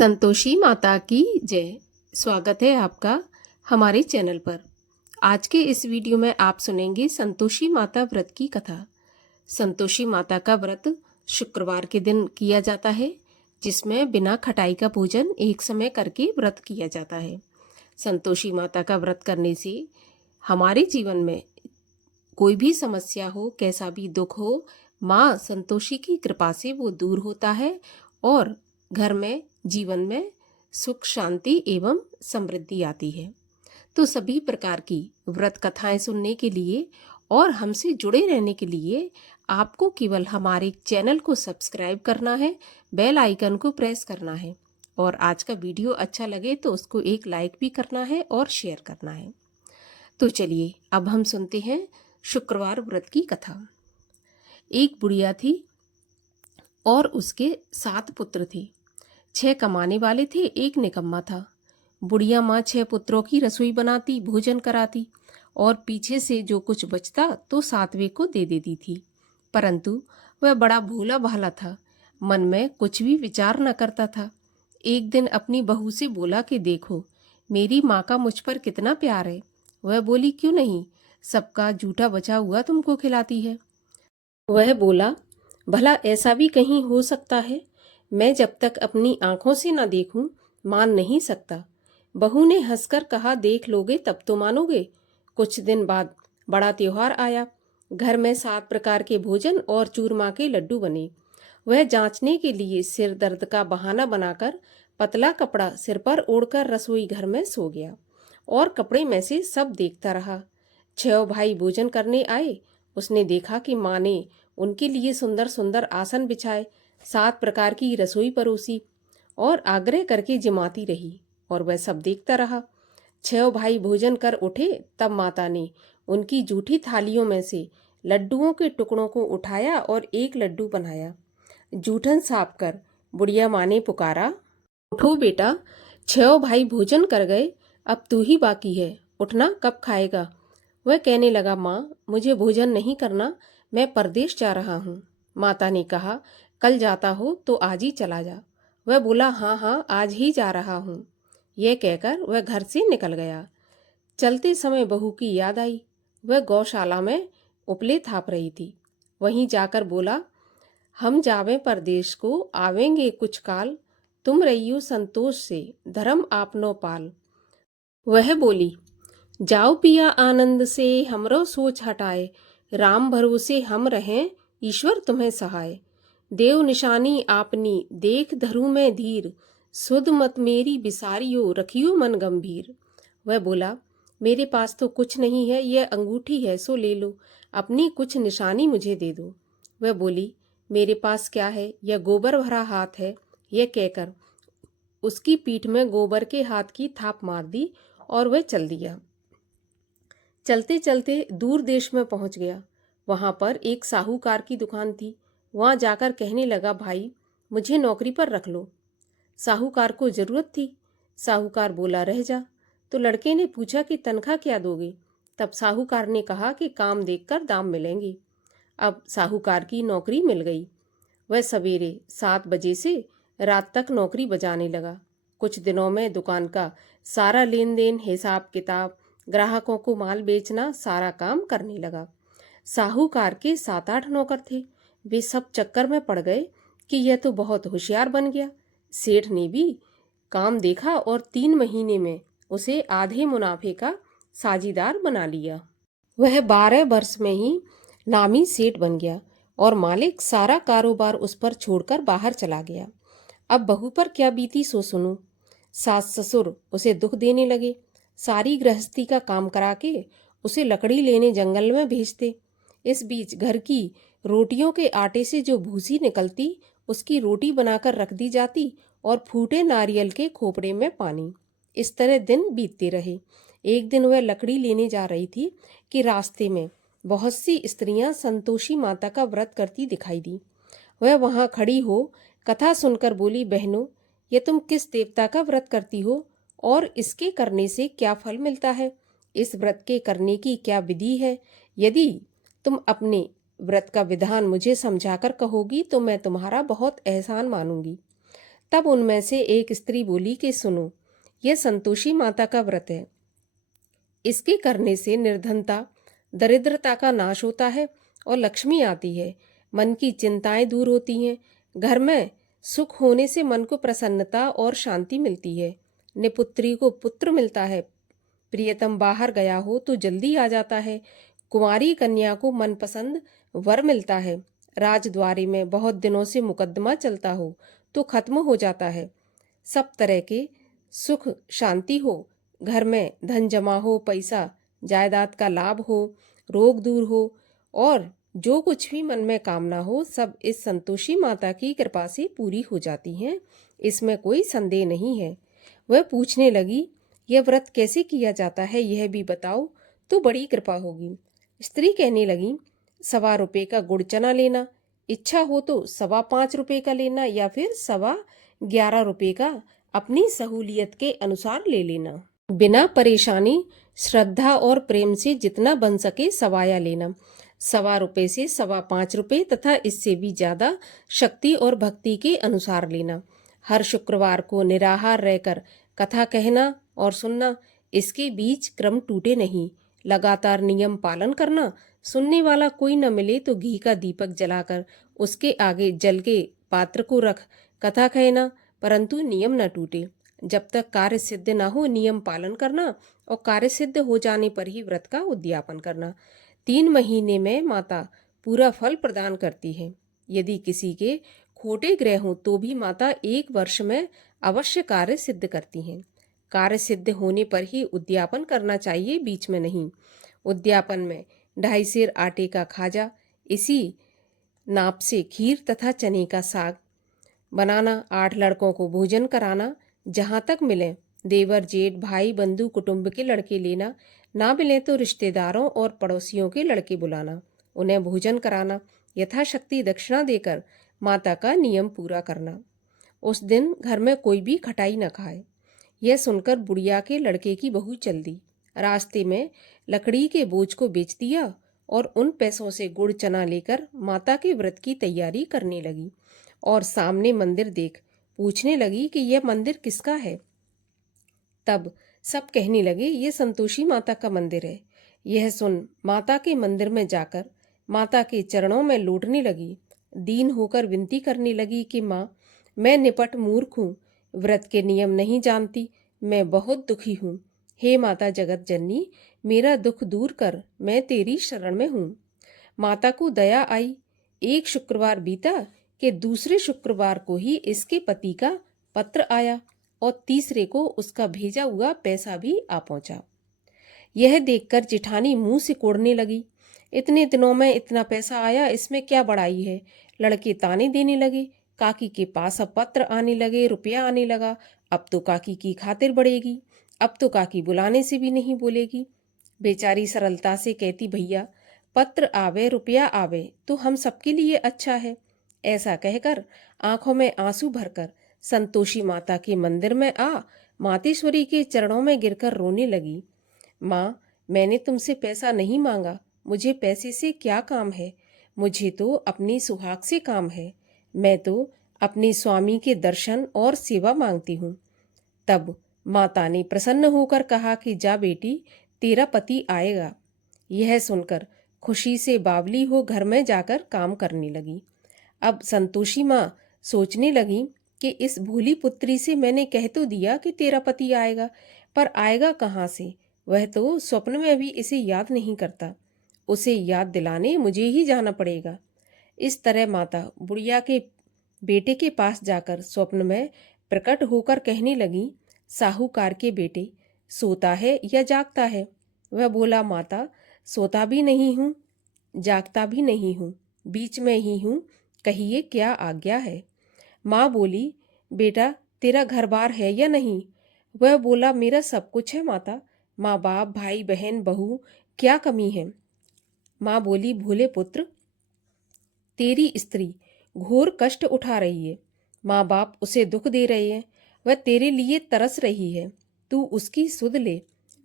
संतोषी माता की जय। स्वागत है आपका हमारे चैनल पर। आज के इस वीडियो में आप सुनेंगे संतोषी माता व्रत की कथा। संतोषी माता का व्रत शुक्रवार के दिन किया जाता है, जिसमें बिना खटाई का भोजन एक समय करके व्रत किया जाता है। संतोषी माता का व्रत करने से हमारे जीवन में कोई भी समस्या हो, कैसा भी दुख हो, माँ संतोषी की कृपा से वो दूर होता है और घर में, जीवन में सुख, शांति एवं समृद्धि आती है। तो सभी प्रकार की व्रत कथाएं सुनने के लिए और हमसे जुड़े रहने के लिए आपको केवल हमारे चैनल को सब्सक्राइब करना है, बेल आइकन को प्रेस करना है और आज का वीडियो अच्छा लगे तो उसको एक लाइक भी करना है और शेयर करना है। तो चलिए अब हम सुनते हैं शुक्रवार व्रत की कथा। एक बुढ़िया थी और उसके 7 पुत्र थे। 6 कमाने वाले थे, एक निकम्मा था। बुढ़िया माँ 6 पुत्रों की रसोई बनाती, भोजन कराती और पीछे से जो कुछ बचता तो 7वें को दे देती थी। परंतु वह बड़ा भोला भाला था, मन में कुछ भी विचार न करता था। एक दिन अपनी बहू से बोला कि देखो, मेरी माँ का मुझ पर कितना प्यार है। वह बोली, क्यों नहीं, सबका जूठा बचा हुआ तुमको खिलाती है। वह बोला, भला ऐसा भी कहीं हो सकता है? मैं जब तक अपनी आंखों से न देखूं मान नहीं सकता। बहू ने हंसकर कहा, देख लोगे तब तो मानोगे। कुछ दिन बाद बड़ा त्योहार आया। घर में 7 प्रकार के भोजन और चूरमा के लड्डू बने। वह जांचने के लिए सिर दर्द का बहाना बनाकर पतला कपड़ा सिर पर ओढ़कर रसोई घर में सो गया और कपड़े में से सब देखता रहा। 6 भाई भोजन करने आए। उसने देखा कि माँ ने उनके लिए सुंदर सुंदर आसन बिछाए, 7 प्रकार की रसोई परोसी और आग्रह करके जिमाती रही और वह सब देखता रहा। 6 भाई भोजन कर उठे तब माता ने उनकी जूठी थालियों में से लड्डुओं के टुकड़ों को उठाया और एक लड्डू बनाया। जूठन साफ कर बुढ़िया माँ ने पुकारा, उठो बेटा, 6 भाई भोजन कर गए, अब तू ही बाकी है, उठना, कब खाएगा। वह कहने लगा, माँ मुझे भोजन नहीं करना, मैं परदेश जा रहा हूँ। माता ने कहा, कल जाता हो तो आज ही चला जा। वह बोला, हाँ हाँ आज ही जा रहा हूँ। यह कहकर वह घर से निकल गया। चलते समय बहू की याद आई। वह गौशाला में उपले थाप रही थी। वहीं जाकर बोला, हम जावे परदेश को, आवेंगे कुछ काल, तुम रहियो संतोष से, धर्म आपनो पाल। वह बोली, जाओ पिया आनंद से, हमरो सोच हटाए, राम भरोसे हम रहें, ईश्वर तुम्हें सहाय। देव निशानी आपनी, देख धरू में धीर, सुध मत मेरी बिसारियो, रखियो मन गंभीर। वह बोला, मेरे पास तो कुछ नहीं है, यह अंगूठी है सो ले लो, अपनी कुछ निशानी मुझे दे दो। वह बोली, मेरे पास क्या है, यह गोबर भरा हाथ है। यह कहकर उसकी पीठ में गोबर के हाथ की थाप मार दी और वह चल दिया। चलते चलते दूर देश में पहुंच गया। वहां पर एक साहूकार की दुकान थी। वहां जाकर कहने लगा, भाई मुझे नौकरी पर रख लो। साहूकार को जरूरत थी। साहूकार बोला, रह जा। तो लड़के ने पूछा कि तनख्वाह क्या दोगे। तब साहूकार ने कहा कि काम देखकर दाम मिलेंगे। अब साहूकार की नौकरी मिल गई। वह सवेरे 7 बजे से रात तक नौकरी बजाने लगा। कुछ दिनों में दुकान का सारा लेन देन, हिसाब किताब, ग्राहकों को माल बेचना, सारा काम करने लगा। साहूकार के 7-8 नौकर थे। वे सब चक्कर में पड़ गए कि यह तो बहुत होशियार बन गया। सेठ ने भी काम देखा और 3 महीने में उसे आधे मुनाफे का साझीदार बना लिया। वह 12 वर्ष में ही नामी सेठ बन गया और मालिक सारा कारोबार उस पर छोड़कर बाहर चला गया। अब बहू पर क्या बीती सो सुनो। सास ससुर उसे दुख देने लगे। सारी गृहस्थी का काम करा के उसे लकड़ी लेने जंगल में भेजते। इस बीच घर की रोटियों के आटे से जो भूसी निकलती, उसकी रोटी बनाकर रख दी जाती और फूटे नारियल के खोपड़े में पानी। इस तरह दिन बीतते रहे। एक दिन वह लकड़ी लेने जा रही थी कि रास्ते में बहुत सी स्त्रियां संतोषी माता का व्रत करती दिखाई दी। वह वहां खड़ी हो कथा सुनकर बोली, बहनों, ये तुम किस देवता का व्रत करती हो और इसके करने से क्या फल मिलता है? इस व्रत के करने की क्या विधि है? यदि तुम अपने व्रत का विधान मुझे समझाकर कहोगी तो मैं तुम्हारा बहुत एहसान मानूंगी। तब उनमें से एक स्त्री बोली कि सुनो, यह संतोषी माता का व्रत है। इसके करने से निर्धनता, दरिद्रता का नाश होता है और लक्ष्मी आती है। मन की चिंताएं दूर होती हैं। घर में सुख होने से मन को प्रसन्नता और शांति मिलती है। निपुत्री को पुत्र मिलता है। प्रियतम बाहर गया हो तो जल्दी आ जाता है। कुंवारी कन्या को मनपसंद वर मिलता है। राजद्वारी में बहुत दिनों से मुकदमा चलता हो तो खत्म हो जाता है। सब तरह के सुख शांति हो, घर में धन जमा हो, पैसा जायदाद का लाभ हो, रोग दूर हो और जो कुछ भी मन में कामना हो, सब इस संतोषी माता की कृपा से पूरी हो जाती हैं। इसमें कोई संदेह नहीं है। वह पूछने लगी, यह व्रत कैसे किया जाता है, यह भी बताओ तो बड़ी कृपा होगी। स्त्री कहने लगी, 1.25 का गुड़ चना लेना, इच्छा हो तो 5.25 रुपये का लेना या फिर 11.25 रुपये का अपनी सहूलियत के अनुसार ले लेना। बिना परेशानी, श्रद्धा और प्रेम से जितना बन सके सवाया लेना। 1.25 रुपये से 5.25 रुपये तथा इससे भी ज्यादा शक्ति और भक्ति के अनुसार लेना। हर शुक्रवार को निराहार रहकर कथा कहना और सुनना। इसके बीच क्रम टूटे नहीं। लगातार नियम पालन करना। सुनने वाला कोई न मिले तो घी का दीपक जलाकर उसके आगे जल के पात्र को रख कथा कहना, परंतु नियम न टूटे। जब तक कार्य सिद्ध न हो नियम पालन करना और कार्य सिद्ध हो जाने पर ही व्रत का उद्यापन करना। 3 महीने में माता पूरा फल प्रदान करती है। यदि किसी के खोटे ग्रह हों तो भी माता 1 वर्ष में अवश्य कार्य सिद्ध करती हैं। कार्य सिद्ध होने पर ही उद्यापन करना चाहिए, बीच में नहीं। उद्यापन में 2.5 सेर आटे का खाजा, इसी नाप से खीर तथा चने का साग बनाना, 8 लड़कों को भोजन कराना, जहाँ तक मिले देवर जेठ भाई बंधु कुटुंब के लड़के लेना, ना मिले तो रिश्तेदारों और पड़ोसियों के लड़के बुलाना, उन्हें भोजन कराना, यथाशक्ति दक्षिणा देकर माता का नियम पूरा करना। उस दिन घर में कोई भी खटाई न खाए। यह सुनकर बुढ़िया के लड़के की बहू चल दी। रास्ते में लकड़ी के बोझ को बेच दिया और उन पैसों से गुड़ चना लेकर माता के व्रत की तैयारी करने लगी और सामने मंदिर देख पूछने लगी कि यह मंदिर किसका है। तब सब कहने लगे, यह संतोषी माता का मंदिर है। यह सुन माता के मंदिर में जाकर माता के चरणों में लौटने लगी। दीन होकर विनती करने लगी कि माँ, मैं निपट मूर्ख हूँ, व्रत के नियम नहीं जानती, मैं बहुत दुखी हूँ। हे माता जगत जननी, मेरा दुख दूर कर, मैं तेरी शरण में हूँ। माता को दया आई। एक शुक्रवार बीता कि दूसरे शुक्रवार को ही इसके पति का पत्र आया और तीसरे को उसका भेजा हुआ पैसा भी आ पहुंचा। यह देखकर जिठानी मुंह से कोड़ने लगी। इतने दिनों में इतना पैसा आया, इसमें क्या बड़ाई है। लड़के ताने देने लगे। काकी के पास अब पत्र आने लगे, रुपया आने लगा। अब तो काकी की खातिर बढ़ेगी, अब तो काकी बुलाने से भी नहीं बोलेगी। बेचारी सरलता से कहती, भैया पत्र आवे रुपया आवे तो हम सबके लिए अच्छा है। ऐसा कहकर आंखों में आंसू भरकर संतोषी माता के मंदिर में आ मातेश्वरी के चरणों में गिरकर रोने लगी। माँ, मैंने तुमसे पैसा नहीं मांगा, मुझे पैसे से क्या काम है, मुझे तो अपनी सुहाग से काम है। मैं तो अपने स्वामी के दर्शन और सेवा मांगती हूँ। तब माता ने प्रसन्न होकर कहा कि जा बेटी, तेरा पति आएगा। यह सुनकर खुशी से बावली हो घर में जाकर काम करने लगी। अब संतोषी माँ सोचने लगी कि इस भोली पुत्री से मैंने कह तो दिया कि तेरा पति आएगा, पर आएगा कहाँ से। वह तो स्वप्न में भी इसे याद नहीं करता, उसे याद दिलाने मुझे ही जाना पड़ेगा। इस तरह माता बुढ़िया के बेटे के पास जाकर स्वप्न में प्रकट होकर कहने लगी, साहूकार के बेटे, सोता है या जागता है। वह बोला, माता सोता भी नहीं हूँ, जागता भी नहीं हूँ, बीच में ही हूँ, कहिए क्या आज्ञा है। माँ बोली, बेटा तेरा घर बार है या नहीं। वह बोला, मेरा सब कुछ है माता, माँ बाप भाई बहन बहू, क्या कमी है। माँ बोली, भोले पुत्र, तेरी स्त्री घोर कष्ट उठा रही है, माँ बाप उसे दुख दे रहे हैं, वह तेरे लिए तरस रही है, तू उसकी सुध ले।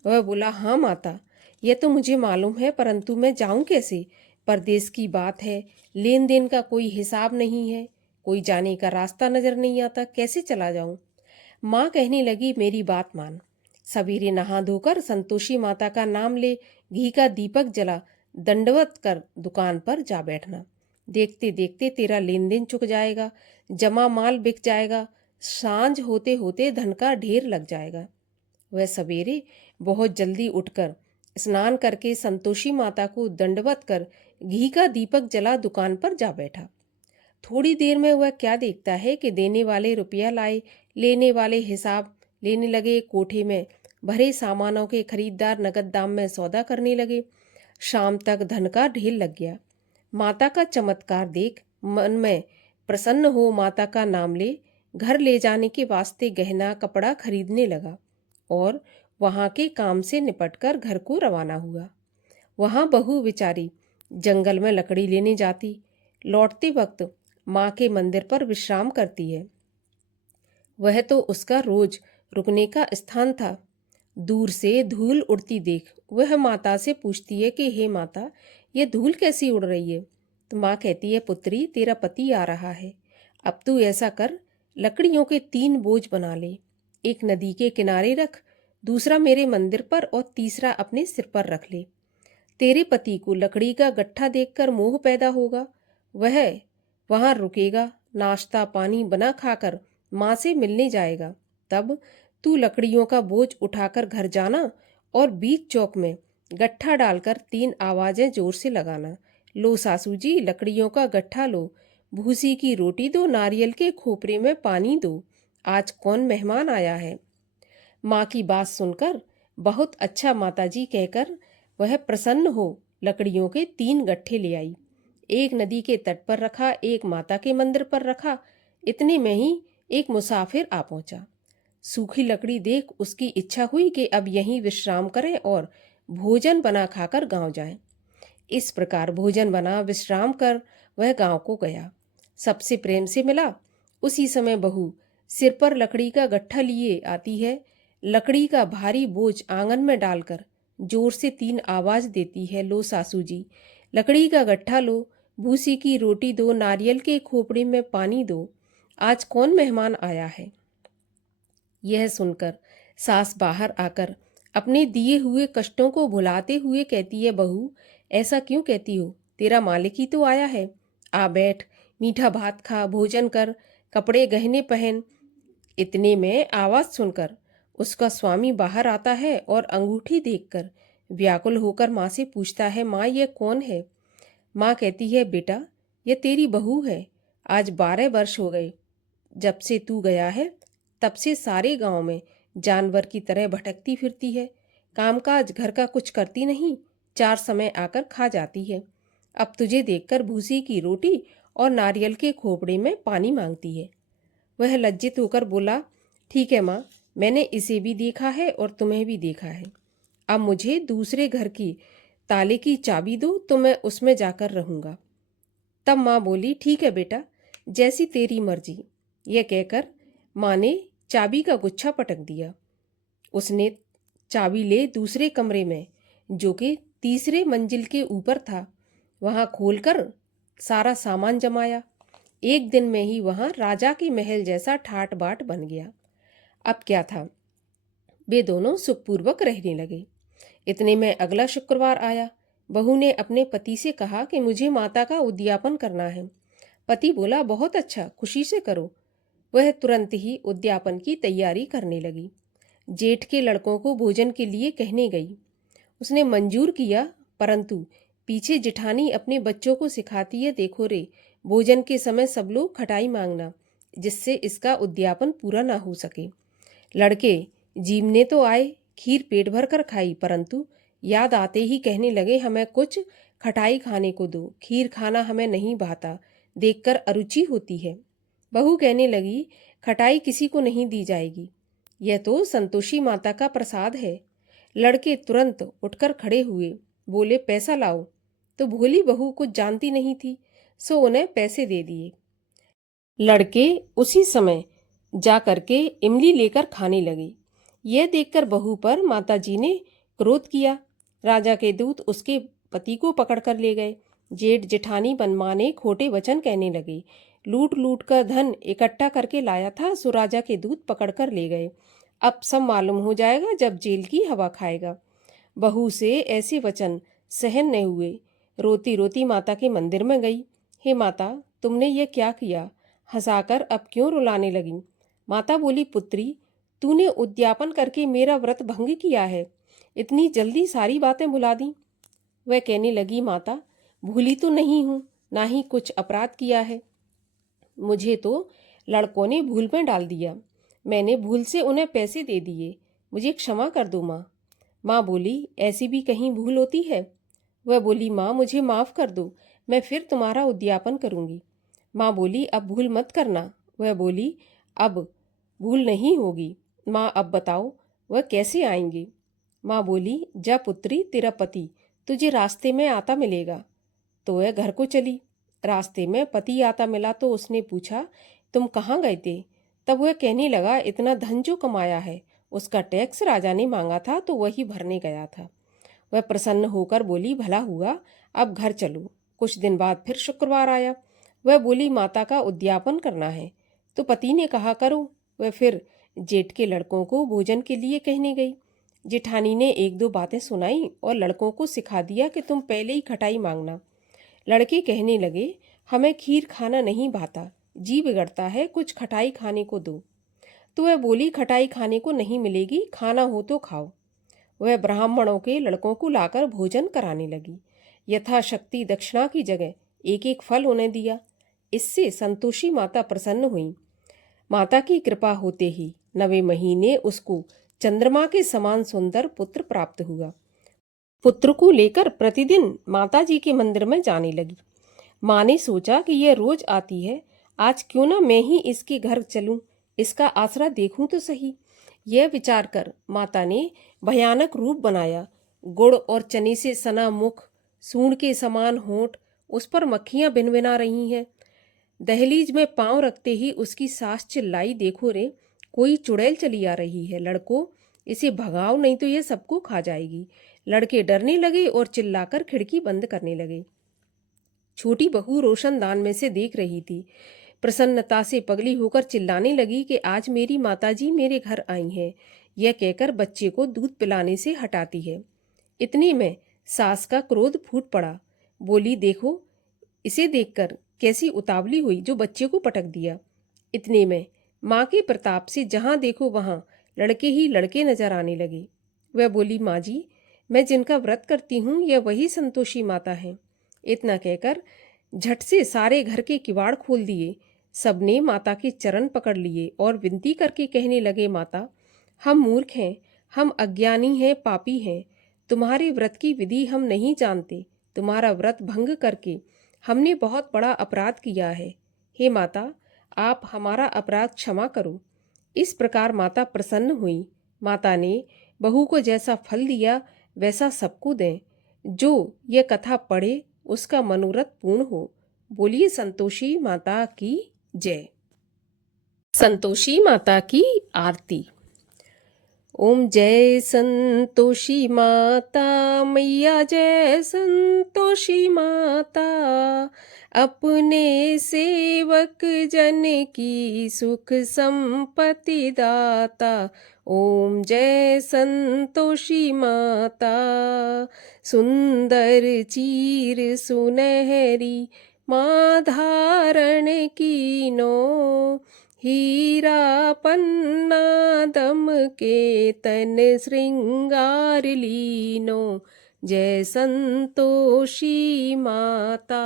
वह बोला, हाँ माता, यह तो मुझे मालूम है, परंतु मैं जाऊं कैसे। परदेश की बात है, लेन देन का कोई हिसाब नहीं है, कोई जाने का रास्ता नजर नहीं आता, कैसे चला जाऊं? माँ कहने लगी, मेरी बात मान। सवेरे नहा धोकर संतोषी माता का नाम ले, घी का दीपक जला, दंडवत कर दुकान पर जा बैठना। देखते देखते तेरा लेन देन चुक जाएगा, जमा माल बिक जाएगा, सांझ होते होते धन का ढेर लग जाएगा। वह सवेरे बहुत जल्दी उठकर स्नान करके संतोषी माता को दंडवत कर घी का दीपक जला दुकान पर जा बैठा। थोड़ी देर में वह क्या देखता है कि देने वाले रुपया लाए, लेने वाले हिसाब लेने लगे, कोठे में भरे सामानों के खरीदार नगद दाम में सौदा करने लगे। शाम तक धन का ढेर लग गया। माता का चमत्कार देख मन में प्रसन्न हो माता का नाम ले घर ले जाने के वास्ते गहना कपड़ा खरीदने लगा और वहां के काम से निपटकर घर को रवाना हुआ। वहां बहू बेचारी जंगल में लकड़ी लेने जाती, लौटते वक्त माँ के मंदिर पर विश्राम करती है। वह तो उसका रोज रुकने का स्थान था। दूर से धूल उड़ती देख वह माता से पूछती है कि हे माता, ये धूल कैसी उड़ रही है? तो माँ कहती है, पुत्री, तेरा पति आ रहा है। अब तू ऐसा कर, लकड़ियों के 3 बोझ बना ले। एक नदी के किनारे रख, दूसरा मेरे मंदिर पर और तीसरा अपने सिर पर रख ले। तेरे पति को लकड़ी का गट्ठा देखकर मोह पैदा होगा। वह वहां रुकेगा, नाश्ता पानी बना खाकर माँ से मिलने जाएगा। तब तू लकड़ियों का बोझ उठाकर घर जाना और बीच चौक में गट्ठा डालकर 3 आवाजें जोर से लगाना। लो सासू जी, लकड़ियों का गट्ठा लो, भूसी की रोटी दो, नारियल के खोपरे में पानी दो, आज कौन मेहमान आया है। माँ की बात सुनकर बहुत अच्छा माताजी कहकर वह प्रसन्न हो लकड़ियों के 3 गट्ठे ले आई। एक नदी के तट पर रखा, एक माता के मंदिर पर रखा। इतने में ही एक मुसाफिर आ पहुंचा। सूखी लकड़ी देख उसकी इच्छा हुई कि अब यहीं विश्राम करें और भोजन बना खाकर गांव जाएं। इस प्रकार भोजन बना विश्राम कर वह गांव को गया। सबसे प्रेम से मिला। उसी समय बहू सिर पर लकड़ी का गट्ठा लिए आती है। लकड़ी का भारी बोझ आंगन में डालकर जोर से 3 आवाज देती है, लो सासू जी, लकड़ी का गट्ठा लो, भूसी की रोटी दो, नारियल के खोपड़े में पानी दो, आज कौन मेहमान आया है। यह सुनकर सास बाहर आकर अपने दिए हुए कष्टों को भुलाते हुए कहती है, बहू, ऐसा क्यों कहती हो? तेरा मालिक ही तो आया है। आ बैठ, मीठा भात खा, भोजन कर, कपड़े गहने पहन। इतने में आवाज सुनकर उसका स्वामी बाहर आता है और अंगूठी देखकर व्याकुल होकर माँ से पूछता है, माँ, ये कौन है? माँ कहती है, बेटा, ये तेरी बहू है। आज 12 वर्ष हो गए जब से तू गया है। तब से सारे गांव में जानवर की तरह भटकती फिरती है। कामकाज घर का कुछ करती नहीं, 4 समय आकर खा जाती है। अब तुझे देखकर भूसी की रोटी और नारियल के खोपड़े में पानी मांगती है। वह लज्जित होकर बोला, ठीक है माँ, मैंने इसे भी देखा है और तुम्हें भी देखा है। अब मुझे दूसरे घर की ताले की चाबी दो तो मैं उसमें जाकर रहूंगा। तब माँ बोली, ठीक है बेटा, जैसी तेरी मर्जी। यह कहकर माँ ने चाबी का गुच्छा पटक दिया। उसने चाबी ले दूसरे कमरे में, जो कि तीसरे मंजिल के ऊपर था, वहां खोलकर सारा सामान जमाया। एक दिन में ही वहां राजा के महल जैसा ठाट बाट बन गया। अब क्या था, वे दोनों सुखपूर्वक रहने लगे। इतने में अगला शुक्रवार आया। बहू ने अपने पति से कहा कि मुझे माता का उद्यापन करना है। पति बोला, बहुत अच्छा, खुशी से करो। वह तुरंत ही उद्यापन की तैयारी करने लगी। जेठ के लड़कों को भोजन के लिए कहने गई। उसने मंजूर किया, परंतु पीछे जिठानी अपने बच्चों को सिखाती है, देखो रे, भोजन के समय सब लोग खटाई मांगना, जिससे इसका उद्यापन पूरा ना हो सके। लड़के जीमने तो आए, खीर पेट भर कर खाई, परंतु याद आते ही कहने लगे, हमें कुछ खटाई खाने को दो, खीर खाना हमें नहीं भाता, देखकर अरुचि होती है। बहू कहने लगी, खटाई किसी को नहीं दी जाएगी, यह तो संतोषी माता का प्रसाद है। लड़के तुरंत उठकर खड़े हुए, बोले, पैसा लाओ। तो भोली बहू कुछ जानती नहीं थी, सो उन्हें पैसे दे दिए। लड़के उसी समय जा करके इमली लेकर खाने लगे। यह देखकर बहू पर माताजी ने क्रोध किया। राजा के दूत उसके पति को पकड़ कर ले गए। जेठ जेठानी बनमाने खोटे वचन कहने लगे। लूट लूट कर धन इकट्ठा करके लाया था, सो राजा के दूत पकड़ कर ले गए। अब सब मालूम हो जाएगा जब जेल की हवा खाएगा। बहू से ऐसे वचन सहन नहीं हुए। रोती रोती माता के मंदिर में गई। हे माता, तुमने ये क्या किया? हंसाकर अब क्यों रुलाने लगी? माता बोली, पुत्री, तूने उद्यापन करके मेरा व्रत भंग किया है। इतनी जल्दी सारी बातें भुला दी। वह कहने लगी, माता, भूली तो नहीं हूँ, ना ही कुछ अपराध किया है। मुझे तो लड़कों ने भूल में डाल दिया। मैंने भूल से उन्हें पैसे दे दिए। मुझे क्षमा कर दो माँ। माँ बोली, ऐसी भी कहीं भूल होती है? वह बोली, माँ, मुझे माफ़ कर दो, मैं फिर तुम्हारा उद्यापन करूँगी। माँ बोली, अब भूल मत करना। वह बोली, अब भूल नहीं होगी। माँ, अब बताओ वह कैसे आएंगे? माँ बोली, जा पुत्री, तेरा पति तुझे रास्ते में आता मिलेगा। तो वह घर को चली। रास्ते में पति आता मिला तो उसने पूछा, तुम कहाँ गए थे? तब वह कहने लगा, इतना धन जो कमाया है उसका टैक्स राजा ने मांगा था तो वही भरने गया था। वह प्रसन्न होकर बोली, भला हुआ, अब घर चलो। कुछ दिन बाद फिर शुक्रवार आया। वह बोली, माता का उद्यापन करना है। तो पति ने कहा, करो। वह फिर जेठ के लड़कों को भोजन के लिए कहने गई। जेठानी ने एक दो बातें सुनाई और लड़कों को सिखा दिया कि तुम पहले ही खटाई मांगना। लड़के कहने लगे, हमें खीर खाना नहीं भाता, जी बिगड़ता है, कुछ खटाई खाने को दो। तो वह बोली, खटाई खाने को नहीं मिलेगी, खाना हो तो खाओ। वह ब्राह्मणों के लड़कों को लाकर भोजन कराने लगी। यथाशक्ति दक्षिणा की जगह एक एक फल उन्हें दिया। इससे संतोषी माता प्रसन्न हुई। माता की कृपा होते ही 9वें महीने उसको चंद्रमा के समान सुंदर पुत्र प्राप्त हुआ। पुत्र को लेकर प्रतिदिन माता जी के मंदिर में जाने लगी। माँ ने सोचा कि यह रोज आती है, आज क्यों ना मैं ही इसके घर चलूं, इसका आसरा देखूं तो सही। यह विचार कर माता ने भयानक रूप बनाया। गुड़ और चने से सना मुख, सूंड के समान होंठ, उस पर मक्खियां भिनभिना रही हैं। दहलीज में पांव रखते ही उसकी सास चिल्लाई, देखो रे, कोई चुड़ैल चली आ रही है, लड़को इसे भगाओ नहीं तो यह सबको खा जाएगी। लड़के डरने लगे और चिल्लाकर खिड़की बंद करने लगे। छोटी बहू रोशनदान में से देख रही थी। प्रसन्नता से पगली होकर चिल्लाने लगी कि आज मेरी माताजी मेरे घर आई हैं। यह कहकर बच्चे को दूध पिलाने से हटाती है। इतने में सास का क्रोध फूट पड़ा। बोली, देखो इसे देखकर कैसी उतावली हुई, जो बच्चे को पटक दिया। इतने में माँ के प्रताप से जहाँ देखो वहाँ लड़के ही लड़के नजर आने लगे। वह बोली, माँ जी, मैं जिनका व्रत करती हूँ यह वही संतोषी माता है। इतना कहकर झट से सारे घर के किवाड़ खोल दिए। सबने माता के चरण पकड़ लिए और विनती करके कहने लगे, माता, हम मूर्ख हैं, हम अज्ञानी हैं, पापी हैं। तुम्हारे व्रत की विधि हम नहीं जानते। तुम्हारा व्रत भंग करके हमने बहुत बड़ा अपराध किया है। हे माता, आप हमारा अपराध क्षमा करो। इस प्रकार माता प्रसन्न हुई। माता ने बहू को जैसा फल दिया वैसा सबको दें। जो यह कथा पढ़े उसका मनोरथ पूर्ण हो। बोलिए संतोषी माता की जय। संतोषी माता की आरती। ओम जय संतोषी माता मैया, जय संतोषी माता, अपने सेवक जन की सुख संपत्ति दाता। ओम जय संतोषी माता, सुंदर चीर सुनहरी माँ धारण कीनो, हीरा पन्ना दम के तन श्रृंगार लीनो। जय संतोषी माता,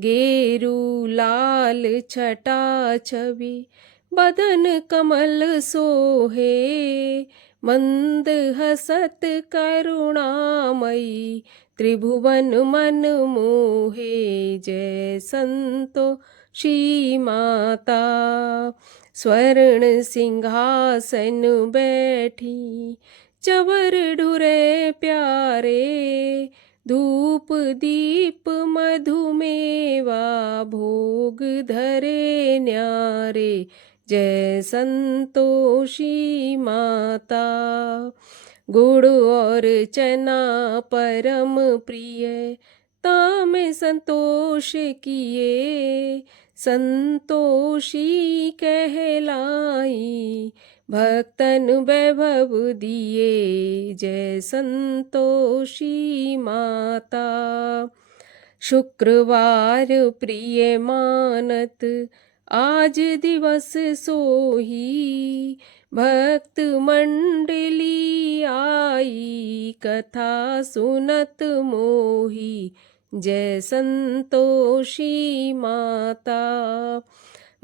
गेरू लाल छटा छवि बदन कमल सोहे, मंद हसत करुणामयी त्रिभुवन मन मोहे। जय संतोषी माता, स्वर्ण सिंहासन बैठी चवर ढुरे प्यारे, धूप दीप मधुमेवा भोग धरे न्यारे। जय संतोषी माता, गुड़ और चना परम प्रिय तामे संतोष किए, संतोषी कहलाई। भक्तन वैभव दिए जय संतोषी माता। शुक्रवार प्रिय मानत आज दिवस सोही। भक्त मंडली आई कथा सुनत मोही। जय संतोषी माता।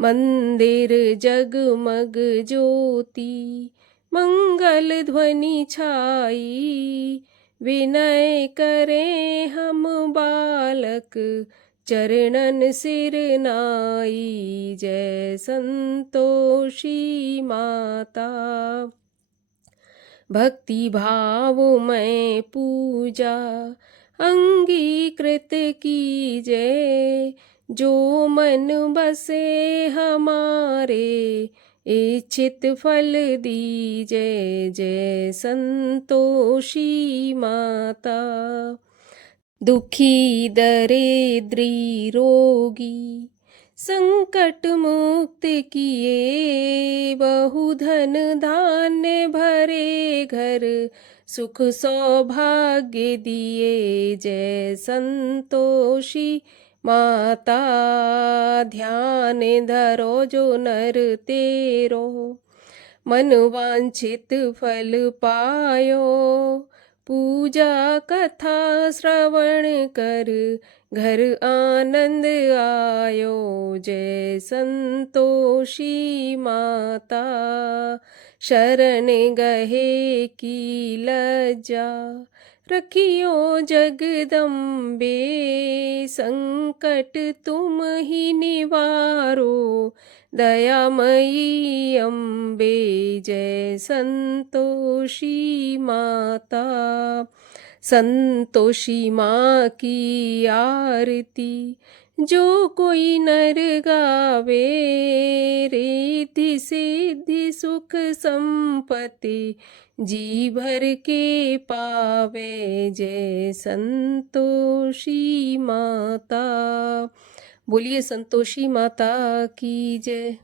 मंदिर जगमग ज्योति मंगल ध्वनि छाई। विनय करें हम बालक चरणन सिर नाई। जय संतोषी माता। भक्ति भाव में पूजा अंगीकृत कीजय। जो मन बसे हमारे इच्छित फल दीजय। जय संतोषी माता। दुखी दरिद्री रोगी संकट मुक्त किए। बहुधन धान्य भरे घर सुख सौभाग्य दिए। जय संतोषी माता। ध्यान धरो जो नर तेरो मन वांछित फल पायो। पूजा कथा श्रवण कर घर आनंद आयो। जय संतोषी माता। शरण गहे की लज्जा रखियो जगदम्बे। संकट तुम ही निवारो दयामयी अम्बे। जय संतोषी माता। संतोषी माँ की आरती जो कोई नर गावे। रिद्धि सिद्धि सुख संपत्ति जी भर के पावे। जय संतोषी माता। बोलिए संतोषी माता की जय।